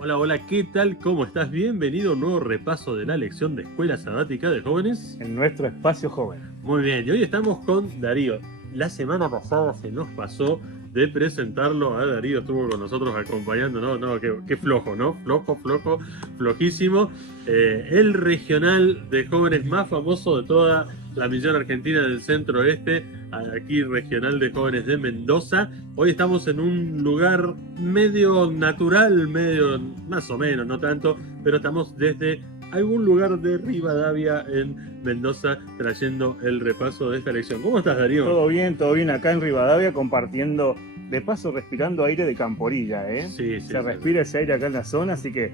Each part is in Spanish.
Hola, hola, ¿qué tal? ¿Cómo estás? Bienvenido a un nuevo repaso de la lección de Escuela Sabática de Jóvenes. En nuestro espacio joven. Muy bien, y hoy estamos con Darío. La semana pasada se nos pasó de presentarlo a Darío, estuvo con nosotros acompañándonos, no, qué flojo, ¿no? Flojo, flojísimo. El regional de jóvenes más famoso de toda la misión argentina del centro oeste, aquí regional de jóvenes de Mendoza. Hoy estamos en un lugar medio natural, medio más o menos, no tanto, pero estamos desde algún lugar de Rivadavia en Mendoza trayendo el repaso de esta lección. ¿Cómo estás, Darío? Todo bien acá en Rivadavia compartiendo, de paso respirando aire de Camporilla, ¿eh? Sí, Se respira sí. ese aire acá en la zona, así que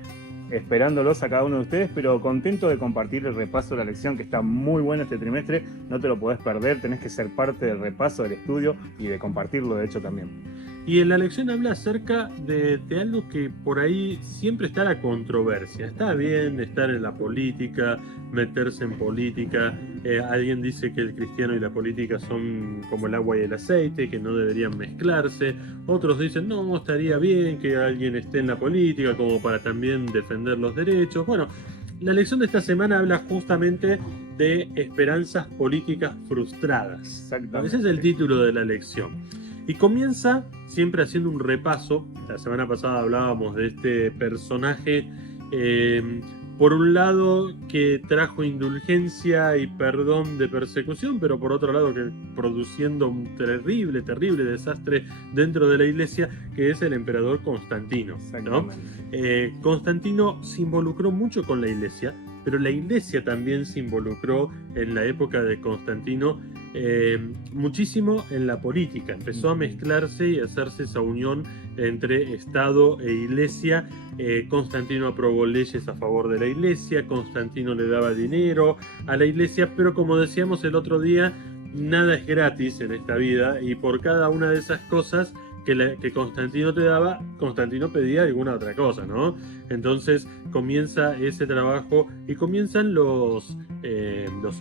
esperándolos a cada uno de ustedes, pero contento de compartir el repaso de la lección que está muy buena este trimestre, no te lo podés perder, tenés que ser parte del repaso del estudio y de compartirlo de hecho también. Y en la lección habla acerca de algo que por ahí siempre está la controversia. Está bien estar en la política, meterse en política. Alguien dice que el cristiano y la política son como el agua y el aceite, que no deberían mezclarse. Otros dicen, no, estaría bien que alguien esté en la política como para también defender los derechos. Bueno, la lección de esta semana habla justamente de esperanzas políticas frustradas. Exactamente. Ese es el título de la lección. Y comienza siempre haciendo un repaso. La semana pasada hablábamos de este personaje, por un lado que trajo indulgencia y perdón de persecución, pero por otro lado que produciendo un terrible desastre dentro de la iglesia, que es el emperador Constantino, ¿no? Constantino se involucró mucho con la iglesia, pero la iglesia también se involucró en la época de Constantino muchísimo en la política. Empezó a mezclarse y a hacerse esa unión entre Estado e iglesia. Constantino aprobó leyes a favor de la iglesia, Constantino le daba dinero a la iglesia, pero como decíamos el otro día, nada es gratis en esta vida y por cada una de esas cosas que Constantino te daba, Constantino pedía alguna otra cosa, ¿no? Entonces comienza ese trabajo y comienzan los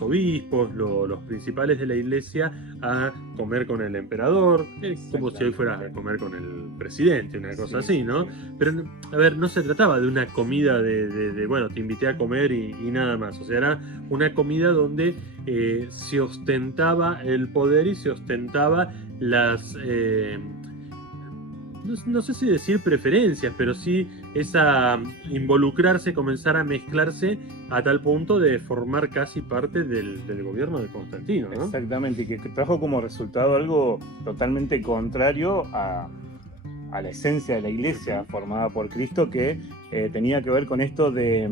obispos, los principales de la iglesia a comer con el emperador, como si hoy fueras a comer con el presidente, una cosa así, ¿no? Pero, a ver, no se trataba de una comida de bueno, te invité a comer y nada más, o sea, era una comida donde se ostentaba el poder y se ostentaba las... no sé si decir preferencias, pero sí esa involucrarse, comenzar a mezclarse a tal punto de formar casi parte del gobierno de Constantino, ¿no? Exactamente, y que trajo como resultado algo totalmente contrario a la esencia de la iglesia formada por Cristo, que tenía que ver con esto de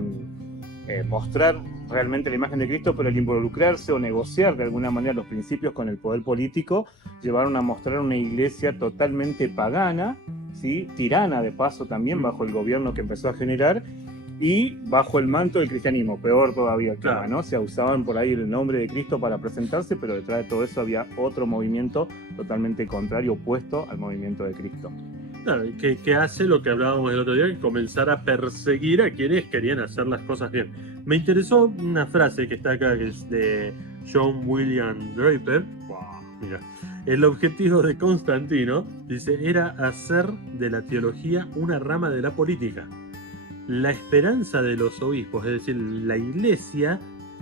mostrar realmente la imagen de Cristo, pero el involucrarse o negociar de alguna manera los principios con el poder político llevaron a mostrar una iglesia totalmente pagana, ¿sí? Tirana de paso también bajo el gobierno que empezó a generar y bajo el manto del cristianismo, peor todavía, claro, ¿no? Se usaban por ahí el nombre de Cristo para presentarse, pero detrás de todo eso había otro movimiento totalmente contrario, opuesto al movimiento de Cristo. Claro, que hace lo que hablábamos el otro día, que comenzar a perseguir a quienes querían hacer las cosas bien. Me interesó una frase que está acá, que es de John William Draper. Wow, mira. El objetivo de Constantino, dice, era hacer de la teología una rama de la política. La esperanza de los obispos, es decir, la iglesia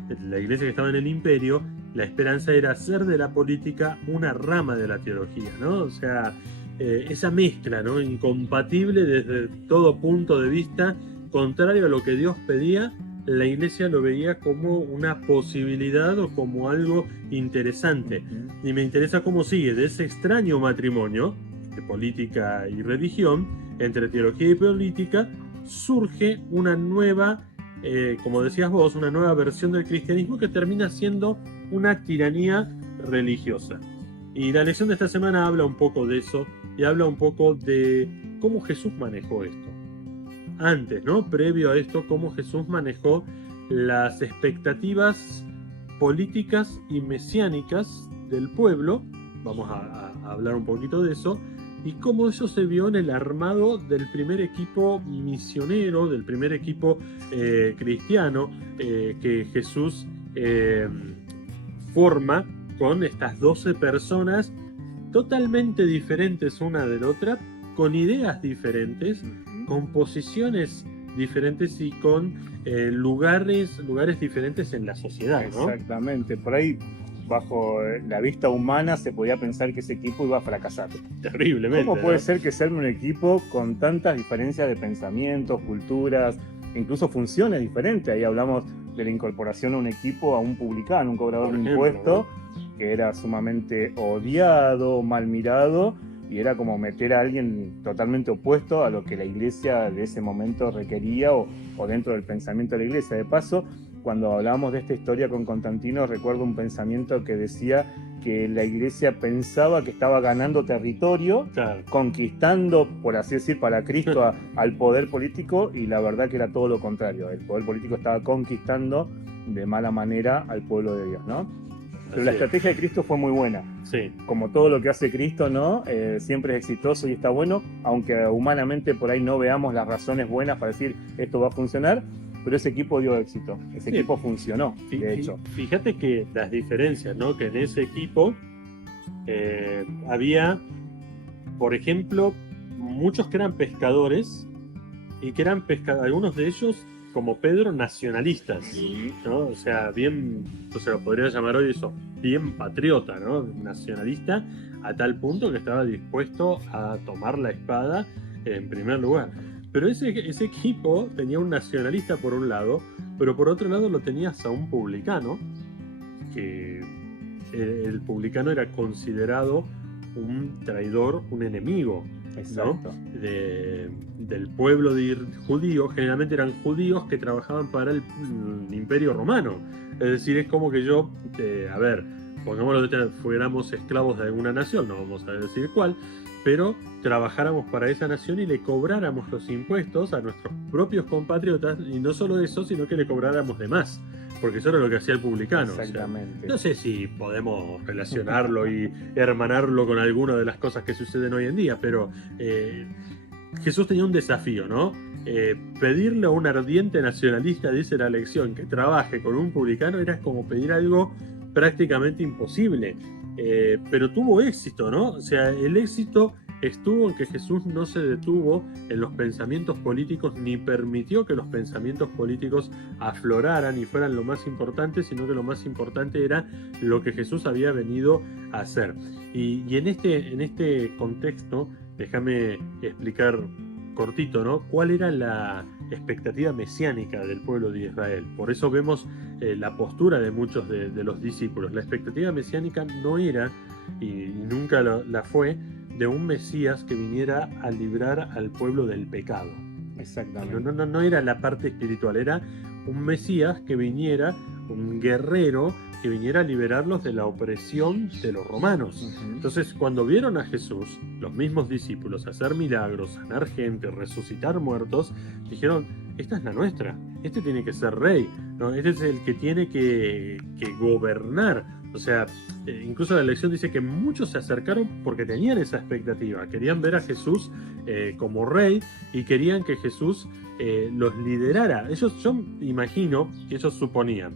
que estaba en el imperio, la esperanza era hacer de la política una rama de la teología, ¿no? O sea, esa mezcla, ¿no? Incompatible desde todo punto de vista, contrario a lo que Dios pedía, la iglesia lo veía como una posibilidad o como algo interesante. Y me interesa cómo sigue de ese extraño matrimonio de política y religión, entre teología y política, surge una nueva, como decías vos, una nueva versión del cristianismo que termina siendo una tiranía religiosa. Y la lección de esta semana habla un poco de eso y habla un poco de cómo Jesús manejó esto. Antes, ¿no? Previo a esto, cómo Jesús manejó las expectativas políticas y mesiánicas del pueblo. Vamos a hablar un poquito de eso. Y cómo eso se vio en el armado del primer equipo misionero, del primer equipo cristiano que Jesús forma con estas 12 personas totalmente diferentes una de la otra, con ideas diferentes, composiciones diferentes y con lugares diferentes en la sociedad, ¿no? Exactamente. Por ahí, bajo la vista humana, se podía pensar que ese equipo iba a fracasar. Terriblemente. ¿Cómo puede ¿no? ser que se arme un equipo con tantas diferencias de pensamientos, culturas, incluso funciones diferentes? Ahí hablamos de la incorporación a un equipo, a un publicano, un cobrador Por de ejemplo, impuestos, que era sumamente odiado, mal mirado, y era como meter a alguien totalmente opuesto a lo que la iglesia de ese momento requería o dentro del pensamiento de la iglesia. De paso, cuando hablábamos de esta historia con Constantino, recuerdo un pensamiento que decía que la iglesia pensaba que estaba ganando territorio, Claro. conquistando, por así decir, para Cristo al poder político, y la verdad que era todo lo contrario. El poder político estaba conquistando de mala manera al pueblo de Dios, ¿no? Pero la Así es. estrategia de Cristo fue muy buena. Sí, Como todo lo que hace Cristo, ¿no? Siempre es exitoso y está bueno, aunque humanamente por ahí no veamos las razones buenas para decir esto va a funcionar, pero ese equipo dio éxito, ese Sí. equipo funcionó, de hecho. Fíjate que las diferencias, ¿no? Que en ese equipo había, por ejemplo, muchos que eran pescadores y que eran algunos de ellos, como Pedro, nacionalistas, ¿no? O sea, bien, se lo podría llamar hoy eso, bien patriota, ¿no? Nacionalista a tal punto que estaba dispuesto a tomar la espada en primer lugar. Pero ese equipo tenía un nacionalista por un lado, pero por otro lado lo tenías a un publicano, que el publicano era considerado un traidor, un enemigo, Exacto. ¿no? Del pueblo judío. Generalmente eran judíos que trabajaban para el Imperio Romano. Es decir, es como que yo, a ver, pongámoslo de fuéramos esclavos de alguna nación, no vamos a decir cuál, pero trabajáramos para esa nación y le cobráramos los impuestos a nuestros propios compatriotas, y no solo eso, sino que le cobráramos de más, porque eso era lo que hacía el publicano. Exactamente. O sea, no sé si podemos relacionarlo y hermanarlo con alguna de las cosas que suceden hoy en día, pero Jesús tenía un desafío, ¿no? Pedirle a un ardiente nacionalista, dice la lección, que trabaje con un publicano era como pedir algo prácticamente imposible. Pero tuvo éxito, ¿no? O sea, el éxito estuvo en que Jesús no se detuvo en los pensamientos políticos ni permitió que los pensamientos políticos afloraran y fueran lo más importante, sino que lo más importante era lo que Jesús había venido a hacer. Y en este contexto, déjame explicar cortito, ¿no? ¿Cuál era la expectativa mesiánica del pueblo de Israel? Por eso vemos la postura de muchos de los discípulos. La expectativa mesiánica no era, y nunca la fue, de un Mesías que viniera a librar al pueblo del pecado. Exactamente. No era la parte espiritual, era un Mesías que viniera, un guerrero que viniera a liberarlos de la opresión de los romanos. Entonces, cuando vieron a Jesús, los mismos discípulos, hacer milagros, sanar gente, resucitar muertos, dijeron, esta es la nuestra, este tiene que ser rey, ¿no? Este es el que tiene que gobernar. O sea, incluso la lección dice que muchos se acercaron porque tenían esa expectativa, querían ver a Jesús como rey y querían que Jesús los liderara. Yo imagino que ellos suponían,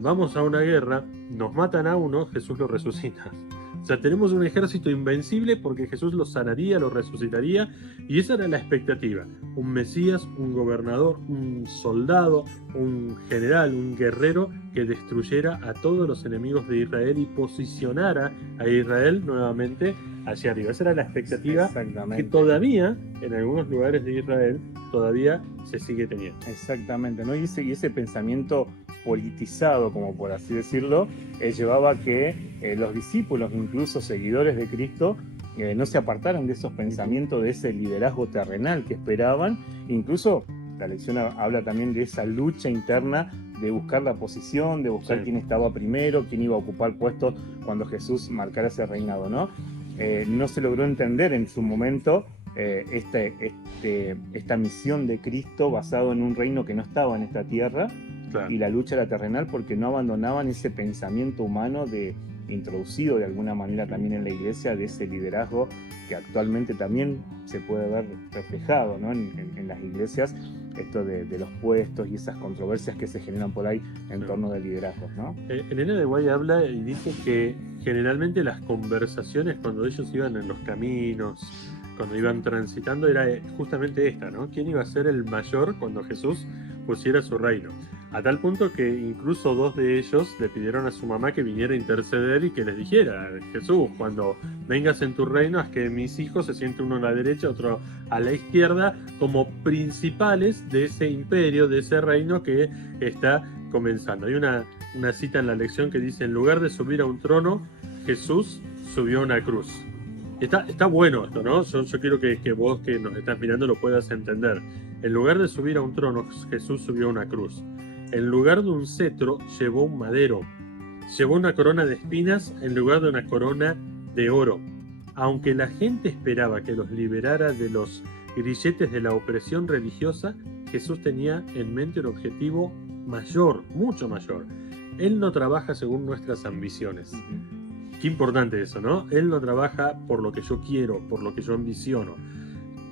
vamos a una guerra, nos matan a uno, Jesús lo resucita. O sea, tenemos un ejército invencible porque Jesús lo sanaría, lo resucitaría, y esa era la expectativa. Un Mesías, un gobernador, un soldado, un general, un guerrero que destruyera a todos los enemigos de Israel y posicionara a Israel nuevamente hacia arriba. Esa era la expectativa que todavía en algunos lugares de Israel todavía se sigue teniendo. Exactamente, ¿no? Y ese pensamiento politizado, como por así decirlo, llevaba a que los discípulos, incluso seguidores de Cristo, no se apartaran de esos pensamientos, de ese liderazgo terrenal que esperaban. Incluso la lección habla también de esa lucha interna de buscar la posición, de buscar quién estaba primero, quién iba a ocupar puestos cuando Jesús marcara ese reinado, ¿no? No se logró entender en su momento esta misión de Cristo basado en un reino que no estaba en esta tierra. Claro. Y la lucha era terrenal porque no abandonaban ese pensamiento humano introducido de alguna manera también en la iglesia, de ese liderazgo que actualmente también se puede ver reflejado, ¿no? en las iglesias, esto de los puestos y esas controversias que se generan por ahí en torno de liderazgos, ¿no? Elena de Guay habla y dice que generalmente las conversaciones cuando ellos iban en los caminos cuando iban transitando era justamente esta, ¿no? ¿Quién iba a ser el mayor cuando Jesús pusiera su reino? A tal punto que incluso 2 de ellos le pidieron a su mamá que viniera a interceder y que les dijera: Jesús, cuando vengas en tu reino, haz que mis hijos se sienten uno a la derecha, otro a la izquierda, como principales de ese imperio, de ese reino que está comenzando. Hay una cita en la lección que dice: en lugar de subir a un trono, Jesús subió a una cruz. Está bueno esto, ¿no? Yo quiero que vos que nos estás mirando lo puedas entender. En lugar de subir a un trono, Jesús subió a una cruz. En lugar de un cetro, llevó un madero. Llevó una corona de espinas en lugar de una corona de oro. Aunque la gente esperaba que los liberara de los grilletes de la opresión religiosa, Jesús tenía en mente un objetivo mayor, mucho mayor. Él no trabaja según nuestras ambiciones. Qué importante eso, ¿no? Él no trabaja por lo que yo quiero, por lo que yo ambiciono,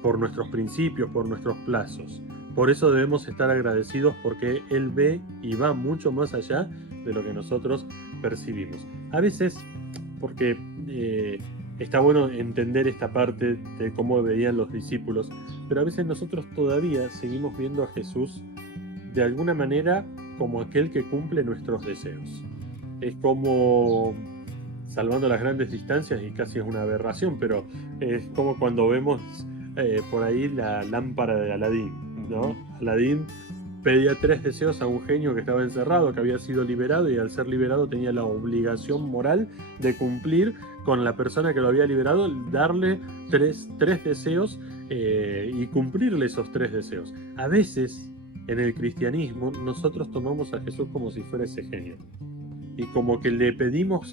por nuestros principios, por nuestros plazos. Por eso debemos estar agradecidos, porque Él ve y va mucho más allá de lo que nosotros percibimos. A veces, porque está bueno entender esta parte de cómo veían los discípulos, pero a veces nosotros todavía seguimos viendo a Jesús de alguna manera como aquel que cumple nuestros deseos. Es como, salvando las grandes distancias, y casi es una aberración, pero es como cuando vemos por ahí la lámpara de Aladín, ¿no? Aladín pedía 3 deseos a un genio que estaba encerrado, que había sido liberado, y al ser liberado tenía la obligación moral de cumplir con la persona que lo había liberado, darle tres deseos y cumplirle esos 3 deseos. A veces, en el cristianismo, nosotros tomamos a Jesús como si fuera ese genio. Y como que le pedimos,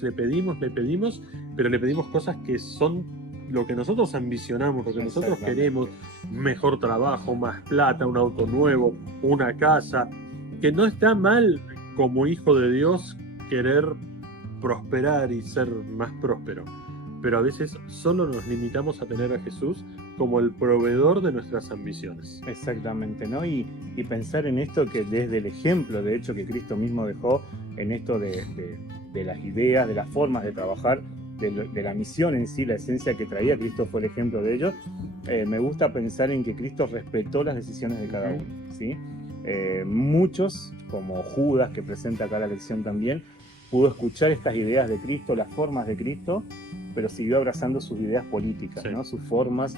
pero le pedimos cosas que son lo que nosotros ambicionamos, lo que nosotros queremos: mejor trabajo, más plata, un auto nuevo, una casa. Que no está mal como hijo de Dios querer prosperar y ser más próspero, pero a veces solo nos limitamos a tener a Jesús como el proveedor de nuestras ambiciones. Exactamente, ¿no? Y pensar en esto, que desde el ejemplo, de hecho, que Cristo mismo dejó en esto de las ideas, de las formas de trabajar, de la misión en sí, la esencia que traía Cristo fue el ejemplo de ello. Me gusta pensar en que Cristo respetó las decisiones de cada uno, ¿sí? Muchos, como Judas, que presenta acá la lección también, pudo escuchar estas ideas de Cristo, las formas de Cristo, pero siguió abrazando sus ideas políticas, ¿no? Sus formas,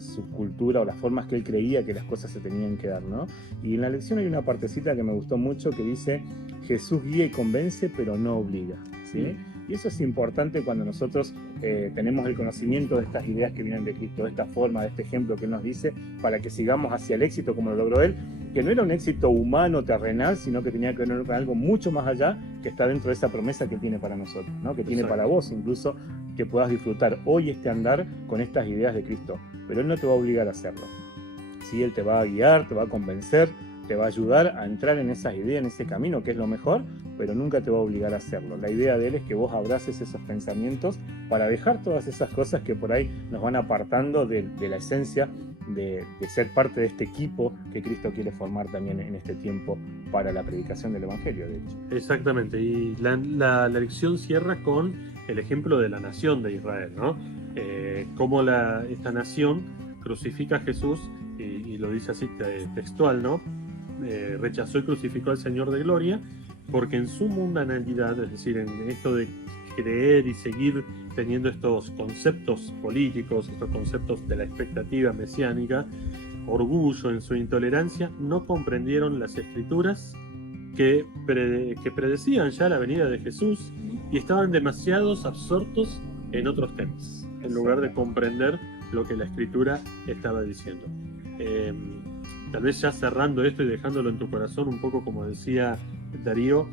su cultura, o las formas que él creía que las cosas se tenían que dar, ¿no? Y en la lección hay una partecita que me gustó mucho que dice: Jesús guía y convence, pero no obliga, ¿sí? Y eso es importante cuando nosotros tenemos el conocimiento de estas ideas que vienen de Cristo, de esta forma, de este ejemplo que Él nos dice, para que sigamos hacia el éxito como lo logró Él, que no era un éxito humano, terrenal, sino que tenía que ver con algo mucho más allá, que está dentro de esa promesa que Él tiene para nosotros, ¿no? Que tiene para vos incluso, que puedas disfrutar hoy este andar con estas ideas de Cristo. Pero Él no te va a obligar a hacerlo. Sí, Él te va a guiar, te va a convencer, te va a ayudar a entrar en esas ideas, en ese camino, que es lo mejor, pero nunca te va a obligar a hacerlo. La idea de Él es que vos abraces esos pensamientos para dejar todas esas cosas que por ahí nos van apartando de la esencia de ser parte de este equipo que Cristo quiere formar también en este tiempo para la predicación del Evangelio, de hecho. Exactamente, y la lección cierra con el ejemplo de la nación de Israel, ¿no? Cómo esta nación crucifica a Jesús, y lo dice así textual, ¿no? Rechazó y crucificó al Señor de Gloria, porque en su mundanalidad, es decir, en esto de creer y seguir teniendo estos conceptos políticos, estos conceptos de la expectativa mesiánica, orgullo, en su intolerancia, no comprendieron las escrituras que predecían ya la venida de Jesús, y estaban demasiados absortos en otros temas, en lugar de comprender lo que la escritura estaba diciendo. Tal vez ya cerrando esto y dejándolo en tu corazón, un poco como decía Darío,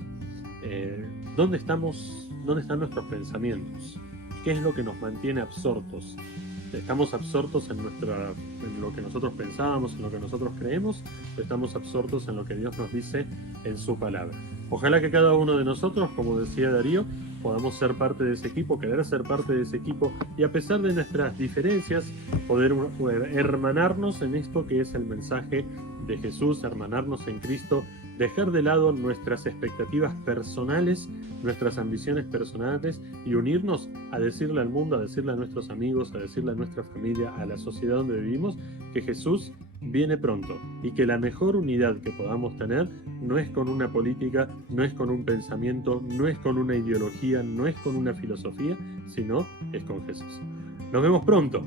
¿dónde están nuestros pensamientos? ¿Qué es lo que nos mantiene absortos? ¿Estamos absortos en lo que nosotros pensábamos, en lo que nosotros creemos, o estamos absortos en lo que Dios nos dice en su palabra? Ojalá que cada uno de nosotros, como decía Darío, podamos ser parte de ese equipo, querer ser parte de ese equipo y a pesar de nuestras diferencias, poder hermanarnos en esto que es el mensaje de Jesús, hermanarnos en Cristo, dejar de lado nuestras expectativas personales, nuestras ambiciones personales y unirnos a decirle al mundo, a decirle a nuestros amigos, a decirle a nuestra familia, a la sociedad donde vivimos, que Jesús viene pronto y que la mejor unidad que podamos tener no es con una política, no es con un pensamiento, no es con una ideología, no es con una filosofía, sino es con Jesús. Nos vemos pronto,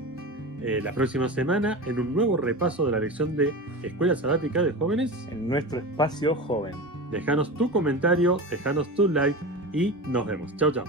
la próxima semana, en un nuevo repaso de la lección de Escuela Sabática de Jóvenes. En nuestro espacio joven. Déjanos tu comentario, déjanos tu like y nos vemos. Chau, chau.